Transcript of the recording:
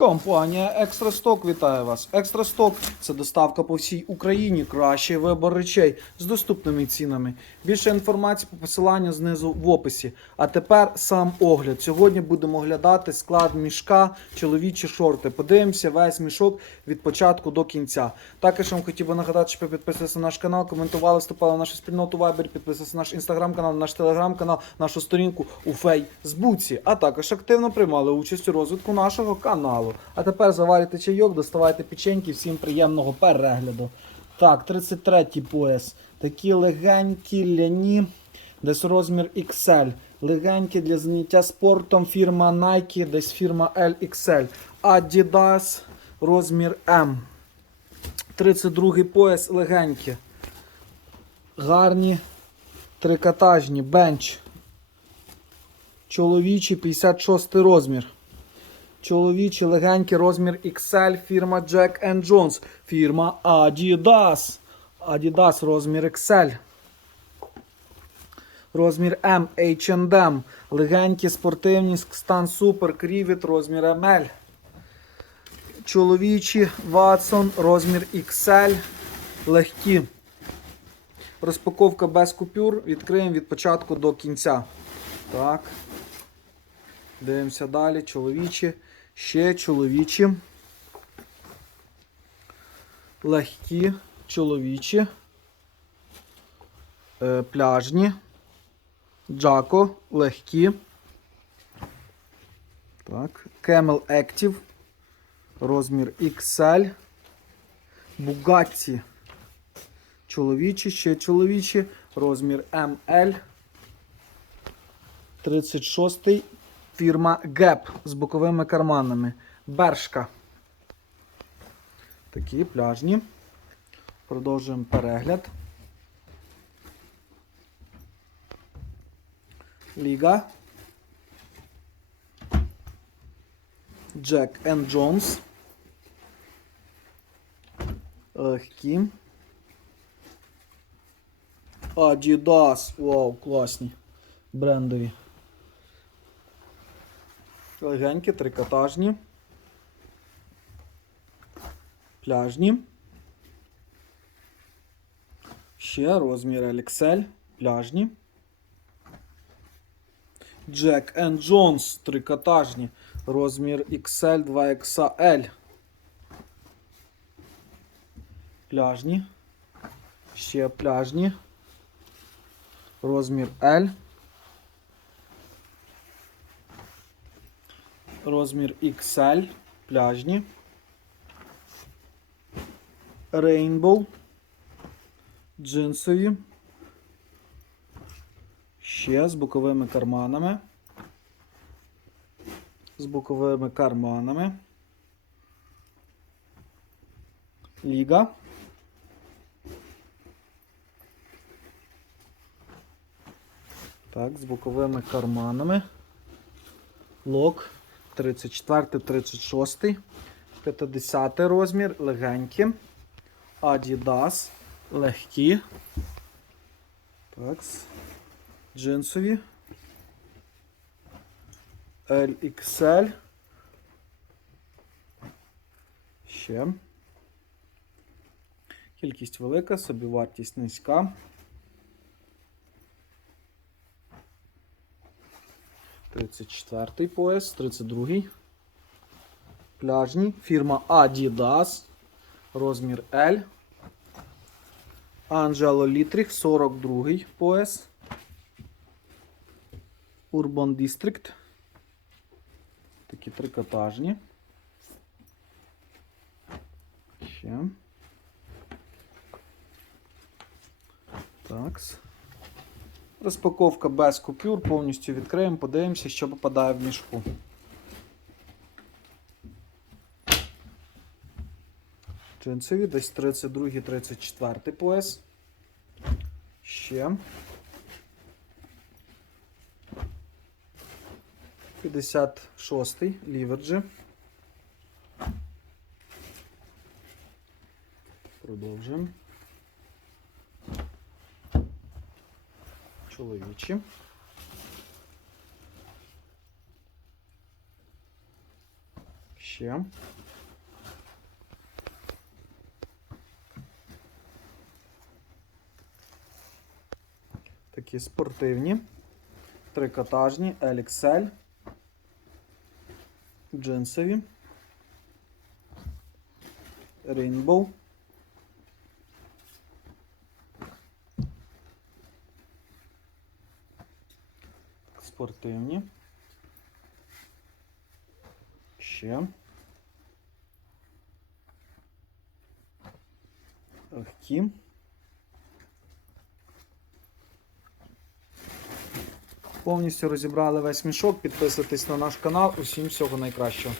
Компанія Екстрасток вітає вас. Екстрасток це доставка по всій Україні. Кращий вибор речей з доступними цінами. Більше інформації по посиланню знизу в описі. А тепер сам огляд. Сьогодні будемо оглядати склад мішка, чоловічі шорти. Подивимося весь мішок від початку до кінця. Також вам хотів би нагадати, щоб ви підписалися на наш канал, коментували, вступали в нашу спільноту Viber, підписалися на наш інстаграм-канал, наш телеграм-канал, нашу сторінку у Фейсбуці, а також активно приймали участь у розвитку нашого каналу. А тепер заварюйте чайок, доставайте печеньки, всім приємного перегляду. Так, 33 пояс. Такі легенькі, ляні, десь розмір XL. Легенькі для заняття спортом фірма Nike, десь фірма LXL. Adidas розмір M. 32-й пояс легенькі. Гарні трикотажні, бенч. Чоловічий 56 розмір. Чоловічий легенький розмір XL, фірма Jack and Jones, фірма Adidas. Adidas розмір XL. Розмір M, H&M. Легенькі спортивні стан Super, Крівіт, розмір ML. Чоловічі Watson, розмір XL. Легкі. Розпаковка без купюр. Відкриємо від початку до кінця. Так. Дивимося далі. Чоловічі. Ще чоловічі. Легкі, чоловічі. Е, пляжні. Джако, легкі. Так. Camel Active. Розмір XL. Bugatti. Чоловічі, ще чоловічі. Розмір ML. 36 фірма Gap з боковими карманами. Бершка. Такі пляжні. Продовжуємо перегляд. Ліга. Jack and Jones. Легкі. Adidas. Вау, класні. Брендові. Легенькі, трикотажні. Пляжні. Ще розмір LXL. Пляжні. Jack and Jones. Трикотажні. Розмір XL 2XL. Пляжні. Ще пляжні. Розмір L. Розмір XL. Пляжні. Rainbow. Джинсові. Ще з боковими карманами. З боковими карманами. Ліга. Так, з боковими карманами. Лок. 34, 36, 50 розмір, легенькі. Adidas, легкі. Так. Джинсові. LXL. Ще. Кількість велика, собівартість низька. 34 пояс, 32. Пляжні. Фірма Adidas. Розмір L. Angelo Litrich, 42 пояс. Urban District. Такі трикотажні. Ще. Такс. Розпаковка без купюр, повністю відкриємо, подивимося, що попадає в мішку. Джинсові, десь 32-34 пояс. Ще. 56-й ліверджі. Продовжуємо. Чоловічі. Ще. Такі спортивні. Трикотажні, LXL. Джинсові. Rainbow. Спортивні. Ще. Легкі. Повністю розібрали весь мішок. Підписуйтесь на наш канал. Усім всього найкращого.